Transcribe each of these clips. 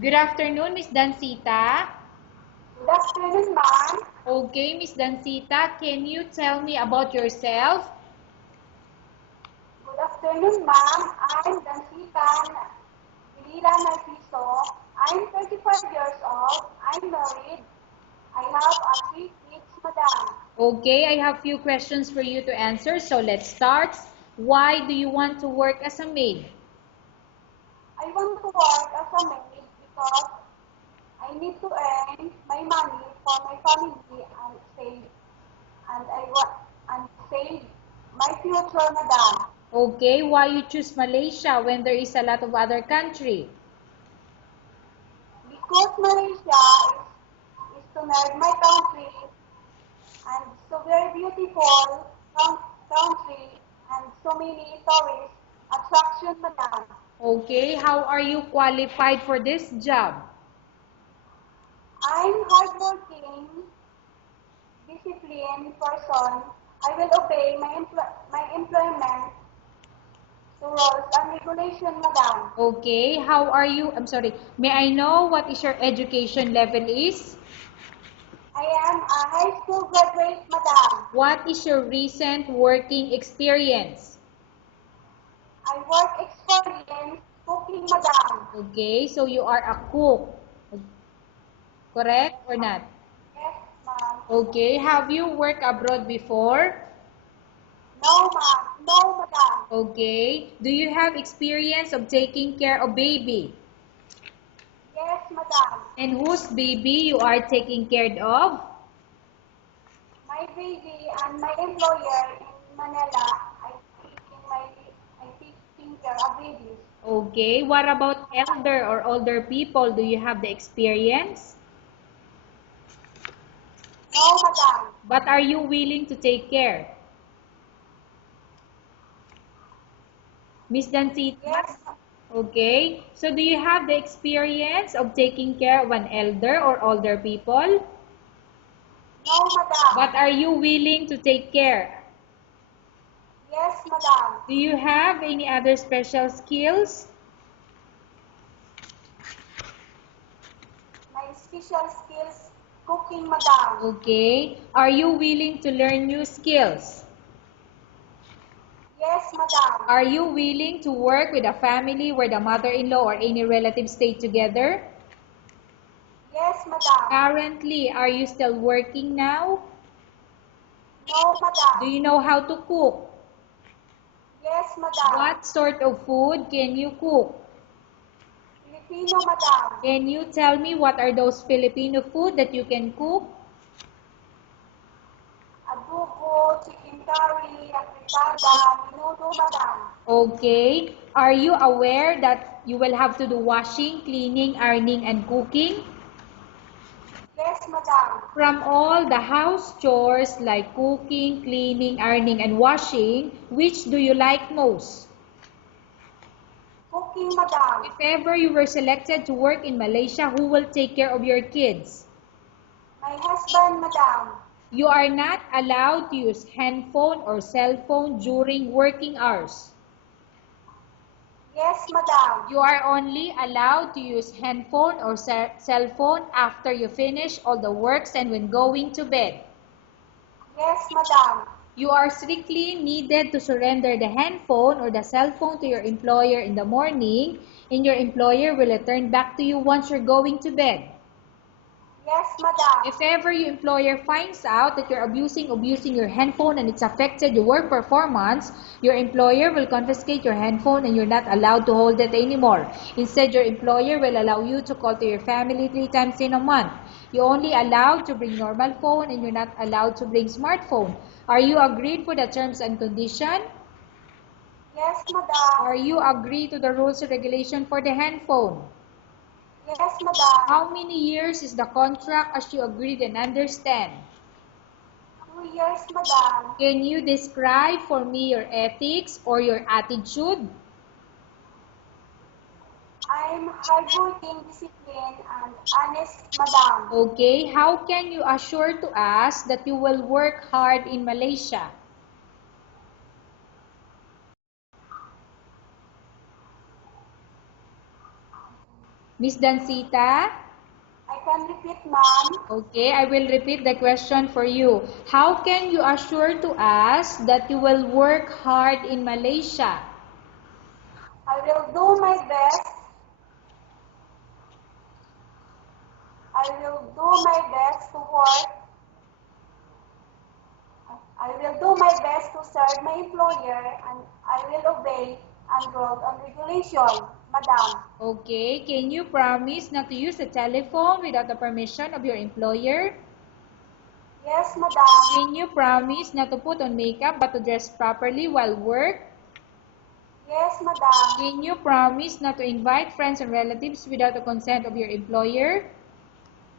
Good afternoon, Miss Dancita. Good afternoon, ma'am. Okay, Miss Dancita, can you tell me about yourself? Good afternoon, ma'am. I'm Dansita Vilira Narciso. I'm 35 years old. I'm married. I have a 3 kids, madam. Okay, I have few questions for you to answer, so let's start. Why do you want to work as a maid? I want to work as a maid because I need to earn my money for my family and save and I want and save my future, madam. Okay, why you choose Malaysia when there is a lot of other country? Because Malaysia is to serve my country and so very beautiful country and so many tourist attractions, madam. Okay, how are you qualified for this job? I'm hardworking, disciplined person. I will obey my employment to rules and regulation, madam. Okay, how are you? I'm sorry. May I know what is your education level is? I am a high school graduate, madam. What is your recent working experience? I work experience cooking, madam. Okay, so you are a cook. Correct or not? Yes, ma'am. Okay, have you worked abroad before? No, ma'am. No, madam. Okay, do you have experience of taking care of baby? Yes, madam. And whose baby you are taking care of? My baby and my employer in Manila, I taking care of babies. Okay, what about elder or older people? Do you have the experience? No, madam. But are you willing to take care? Miss Dancita? Yes. Okay, so do you have the experience of taking care of an elder or older people? No, madam. But are you willing to take care? Yes, madam. Do you have any other special skills? My special skills cooking, madam. Okay. Are you willing to learn new skills? Yes, madam. Are you willing to work with a family where the mother-in-law or any relative stay together? Yes, madam. Currently, are you still working now? No, Do madam. you know how to cook? Yes, madam. What sort of food can you cook? Filipino, madam. Can you tell me what are those Filipino food that you can cook? Adobo, chicken curry, afritada, menudo, madam. Okay. Are you aware that you will have to do washing, cleaning, ironing, and cooking? Yes, madam. From all the house chores like cooking, cleaning, ironing, and washing, which do you like most? Cooking, madam. If ever you were selected to work in Malaysia, who will take care of your kids? My husband, madam. You are not allowed to use handphone or cell phone during working hours. Yes, madam. You are only allowed to use handphone or cell phone after you finish all the works and when going to bed. Yes, madam. You are strictly needed to surrender the handphone or the cell phone to your employer in the morning, and your employer will return back to you once you're going to bed. Yes, madam. If ever your employer finds out that you're abusing your handphone and it's affected your work performance, your employer will confiscate your handphone and you're not allowed to hold it anymore. Instead, your employer will allow you to call to your family 3 times in a month. You're only allowed to bring normal phone and you're not allowed to bring smartphone. Are you agreed for the terms and condition? Yes, madam. Are you agree to the rules and regulation for the handphone? Yes, madam. How many years is the contract as you agreed and understand? 2 years, madam. Can you describe for me your ethics or your attitude? I'm hardworking, disciplined, and honest, madam. Okay, how can you assure to us that you will work hard in Malaysia? Miss Dancita? I can repeat, ma'am. Okay, I will repeat the question for you. How can you assure to us that you will work hard in Malaysia? I will do my best. I will do my best to work. I will do my best to serve my employer, and I will obey and rules and regulation, madam. Okay, can you promise not to use the telephone without the permission of your employer? Yes, madam. Can you promise not to put on makeup but to dress properly while work? Yes, madam. Can you promise not to invite friends and relatives without the consent of your employer?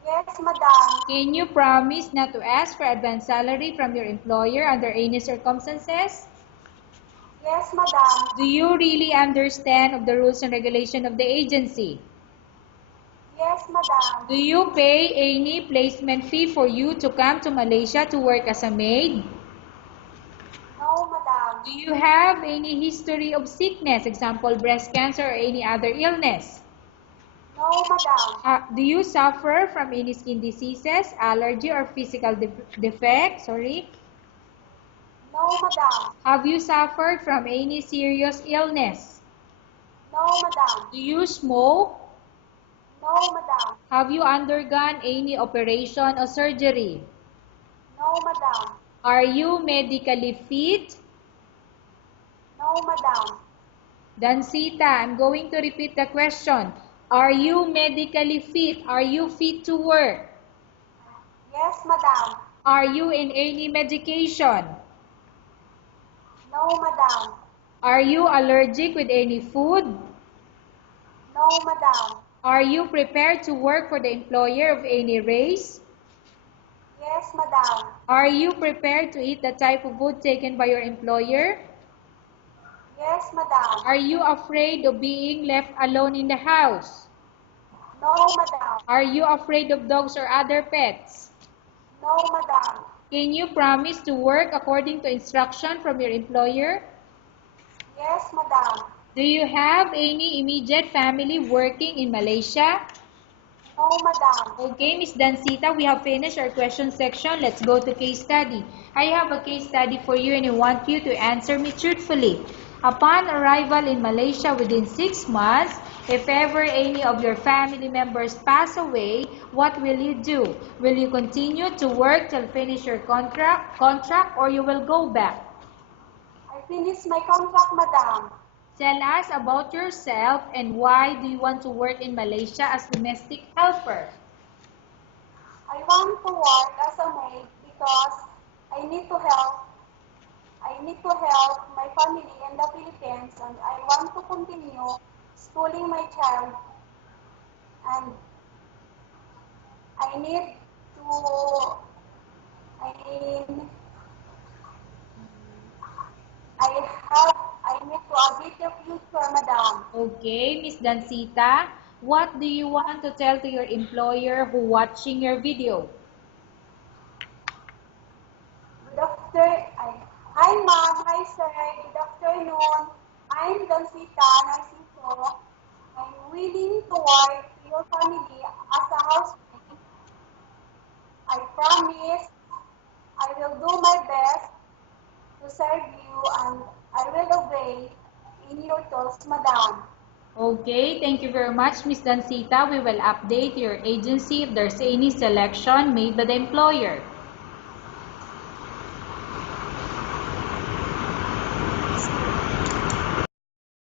Yes, madam. Can you promise not to ask for advance salary from your employer under any circumstances? Yes, madam. Do you really understand of the rules and regulation of the agency? Yes, madam. Do you pay any placement fee for you to come to Malaysia to work as a maid? No, madam. Do you have any history of sickness, example breast cancer or any other illness? No, madam. Do you suffer from any skin diseases, allergy or physical defect? Sorry. No, madam. Have you suffered from any serious illness? No, madam. Do you smoke? No, madam. Have you undergone any operation or surgery? No, madam. Are you medically fit? No, madam. Dancita, I'm going to repeat the question. Are you medically fit? Are you fit to work? Yes, madam. Are you in any medication? No, madam. Are you allergic with any food? No, madam. Are you prepared to work for the employer of any race? Yes, madam. Are you prepared to eat the type of food taken by your employer? Yes, madam. Are you afraid of being left alone in the house? No, madam. Are you afraid of dogs or other pets? No, madam. Can you promise to work according to instruction from your employer? Yes, madam. Do you have any immediate family working in Malaysia? No, madam. Okay, Miss Dancita, we have finished our question section. Let's go to case study. I have a case study for you and I want you to answer me truthfully. Upon arrival in Malaysia within 6 months, if ever any of your family members pass away, what will you do? Will you continue to work till finish your contract or you will go back? I finished my contract, madam. Tell us about yourself and why do you want to work in Malaysia as domestic helper? I want to work as a maid because I need to help. I need to help my family in the Philippines, and I want to continue schooling my child, and I need to I I need to a better future, madam. Okay, Miss Dancita, what do you want to tell to your employer who watching your video? Good afternoon. Hi, ma'am. Hi, sir. Good afternoon. I'm Dancita Narciso. I'm willing to work for your family as a housemaid. I promise I will do my best to serve you and I will obey in your thoughts, madam. Okay, thank you very much, Miss Dancita. We will update your agency if there's any selection made by the employer.